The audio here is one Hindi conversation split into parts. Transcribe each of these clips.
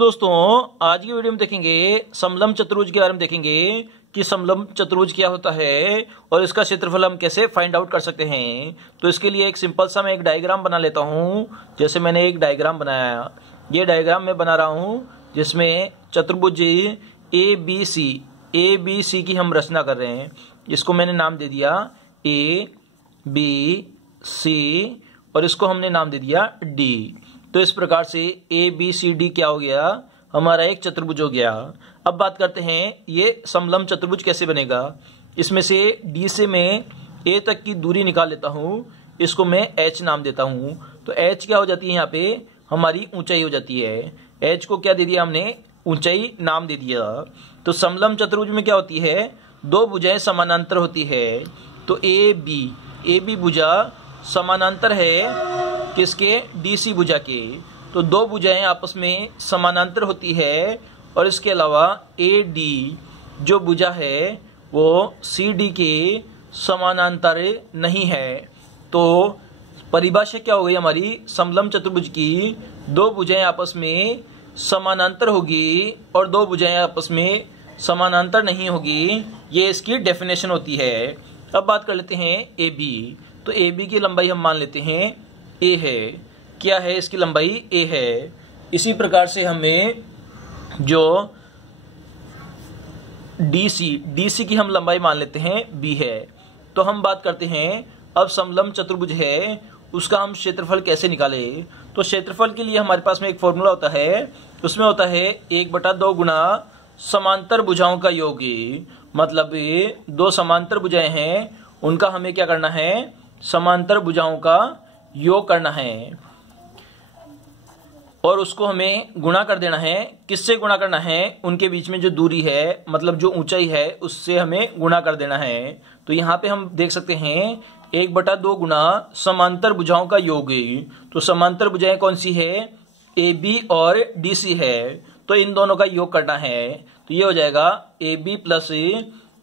दोस्तों आज की वीडियो में देखेंगे समलंब चतुर्भुज के बारे में देखेंगे कि समलंब चतुर्भुज क्या होता है और इसका क्षेत्रफल हम कैसे फाइंड आउट कर सकते हैं। तो इसके लिए एक सिंपल सा मैं एक डायग्राम बना लेता हूं। जैसे मैंने एक डायग्राम बनाया, ये डायग्राम मैं बना रहा हूं जिसमें चतुर्भुज ए बी सी की हम रचना कर रहे हैं। इसको मैंने नाम दे दिया ए बी सी और इसको हमने नाम दे दिया डी। तो इस प्रकार से ए बी सी डी क्या हो गया, हमारा एक चतुर्भुज हो गया। अब बात करते हैं ये समलंब चतुर्भुज कैसे बनेगा। इसमें से डी से मैं ए तक की दूरी निकाल लेता हूँ, इसको मैं एच नाम देता हूँ। तो एच क्या हो जाती है, यहाँ पे हमारी ऊंचाई हो जाती है। एच को क्या दे दिया हमने, ऊंचाई नाम दे दिया। तो समलंब चतुर्भुज में क्या होती है, दो भुजाएं समानांतर होती है। तो ए बी भुजा समानांतर है किसके, डीसी भुजा के। तो दो भुजाएं आपस में समानांतर होती है और इसके अलावा ए डी जो भुजा है वो सी डी के समानांतर नहीं है। तो परिभाषा क्या हो गई हमारी, समलंब चतुर्भुज की दो भुजाएं आपस में समानांतर होगी और दो भुजाएं आपस में समानांतर नहीं होगी, ये इसकी डेफिनेशन होती है। अब बात कर लेते हैं ए बी। तो ए बी की लंबाई हम मान लेते हैं ए है। क्या है, इसकी लंबाई ए है। इसी प्रकार से हमें जो डीसी की हम लंबाई मान लेते हैं बी है। तो हम बात करते हैं अब समलंब चतुर्भुज है उसका हम क्षेत्रफल कैसे निकाले। तो क्षेत्रफल के लिए हमारे पास में एक फॉर्मूला होता है, उसमें होता है 1/2 गुना समांतर भुजाओं का योग। मतलब दो समांतर भुजाएं हैं, उनका हमें क्या करना है, समांतर भुजाओं का योग करना है और उसको हमें गुणा कर देना है। किससे गुणा करना है, उनके बीच में जो दूरी है मतलब जो ऊंचाई है उससे हमें गुणा कर देना है। तो यहाँ पे हम देख सकते हैं 1/2 गुना समांतर भुजाओं का योग। तो समांतर भुजाएं कौन सी है, ए बी और डी सी है। तो इन दोनों का योग करना है। तो ये हो जाएगा a b plus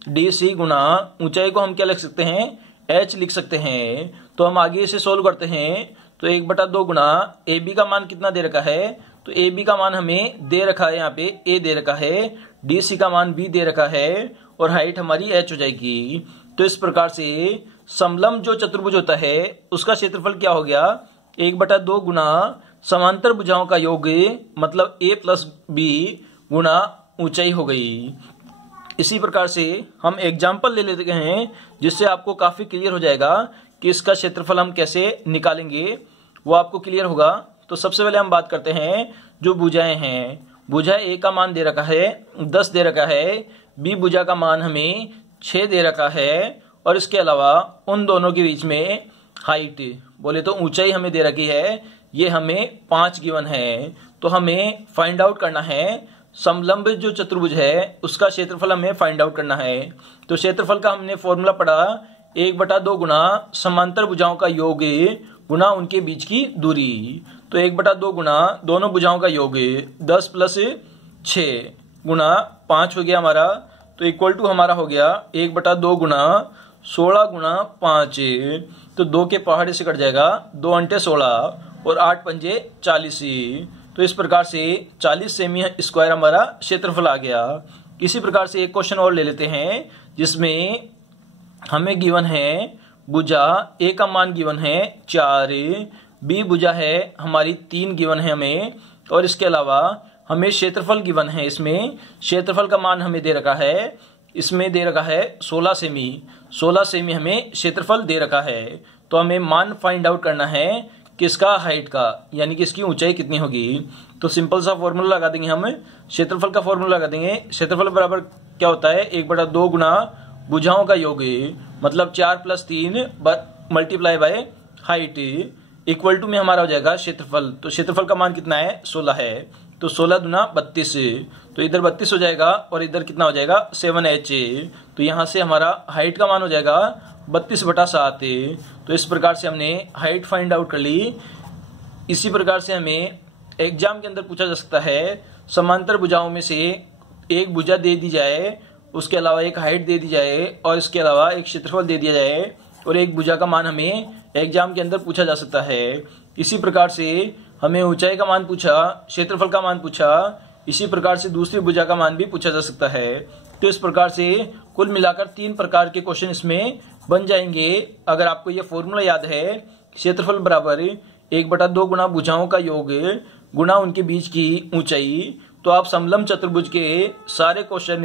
d c गुना ऊंचाई को हम क्या लिख सकते हैं, एच लिख सकते हैं। तो हम आगे इसे सोल्व करते हैं। तो 1/2 गुना ए बी का मान कितना दे रखा है, तो ए बी का मान हमें दे रखा है, यहाँ पे ए दे रखा है, डी सी का मान बी दे रखा है और हाइट हमारी एच हो जाएगी। तो इस प्रकार से समलंब जो चतुर्भुज होता है उसका क्षेत्रफल क्या हो गया, 1/2 गुना समांतर भुजाओं का योग मतलब ए प्लस बी गुना ऊंचाई हो गई। इसी प्रकार से हम एग्जाम्पल ले लेते हैं जिससे आपको काफी क्लियर हो जाएगा कि इसका क्षेत्रफल हम कैसे निकालेंगे, वो आपको क्लियर होगा। तो सबसे पहले हम बात करते हैं जो भुजाएं हैं। भुजा ए का मान दे रखा है 10 दे रखा है, बी भुजा का मान हमें 6 दे रखा है और इसके अलावा उन दोनों के बीच में हाइट बोले तो ऊंचाई हमें दे रखी है, ये हमें 5 गिवन है। तो हमें फाइंड आउट करना है समलंब जो चतुर्भुज है उसका क्षेत्रफल हमें फाइंड आउट करना है। तो क्षेत्रफल का हमने फॉर्मूला पढ़ा 1/2 गुना समांतर भुजाओं का योग गुना उनके बीच की दूरी। तो 1/2 गुना दोनों भुजाओं का योग 10 प्लस 6 गुना 5 हो गया हमारा। तो इक्वल टू हमारा हो गया 1/2 गुना 16 गुना 5। तो 2 के पहाड़े से कट जाएगा, 2 अंटे 16 और 8 पंजे 40। तो इस प्रकार से 40 सेमी स्क्वायर हमारा क्षेत्रफल आ गया। इसी प्रकार से एक क्वेश्चन और ले लेते हैं जिसमें हमें गिवन है भुजा ए का मान गिवन है 4, बी भुजा है हमारी 3 गिवन है हमें और इसके अलावा हमें क्षेत्रफल गिवन है। इसमें क्षेत्रफल का मान हमें दे रखा है, इसमें दे रखा है 16 सेमी हमें क्षेत्रफल दे रखा है। तो हमें मान फाइंड आउट करना है किसका, हाइट का, यानी कि इसकी ऊंचाई कितनी होगी। तो सिंपल सा फॉर्मूला लगा देंगे हम, क्षेत्रफल का फॉर्मूला लगा देंगे। क्षेत्रफल बराबर क्या होता है, 1/2 गुना भुजाओं का योग मतलब 4 + 3 multiply by height equal to में हमारा हो जाएगा क्षेत्रफल। तो क्षेत्रफल का मान कितना है, 16 है। तो 16 दूना 32, तो इधर 32 हो जाएगा और इधर कितना हो जाएगा 7h। तो यहाँ से हमारा हाइट का मान हो जाएगा 32/7। तो इस प्रकार से हमने हाइट फाइंड आउट कर ली। इसी प्रकार से हमें एग्जाम के अंदर पूछा जा सकता है समांतर भुजाओं में से एक भुजा दे दी जाए, उसके अलावा एक हाइट दे दी जाए और इसके अलावा एक क्षेत्रफल दे दिया जाए और एक भुजा का मान हमें एग्जाम के अंदर पूछा जा सकता है। इसी प्रकार से हमें ऊंचाई का मान पूछा, क्षेत्रफल का मान पूछा, इसी प्रकार से दूसरी भुजा का मान भी पूछा जा सकता है। तो इस प्रकार से कुल मिलाकर 3 प्रकार के क्वेश्चन इसमें बन जाएंगे। अगर आपको ये फॉर्मूला याद है, क्षेत्रफल बराबर 1/2 गुना भुजाओं का योग गुना उनके बीच की ऊंचाई, तो आप समलंब चतुर्भुज के सारे क्वेश्चन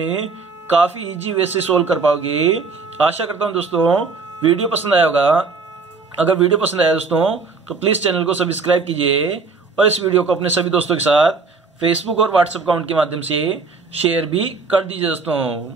काफी इजी वे से सोल्व कर पाओगे। आशा करता हूं दोस्तों वीडियो पसंद आया होगा। अगर वीडियो पसंद आया दोस्तों तो प्लीज चैनल को सब्सक्राइब कीजिए और इस वीडियो को अपने सभी दोस्तों के साथ फेसबुक और व्हाट्सएप अकाउंट के माध्यम से शेयर भी कर दीजिए दोस्तों।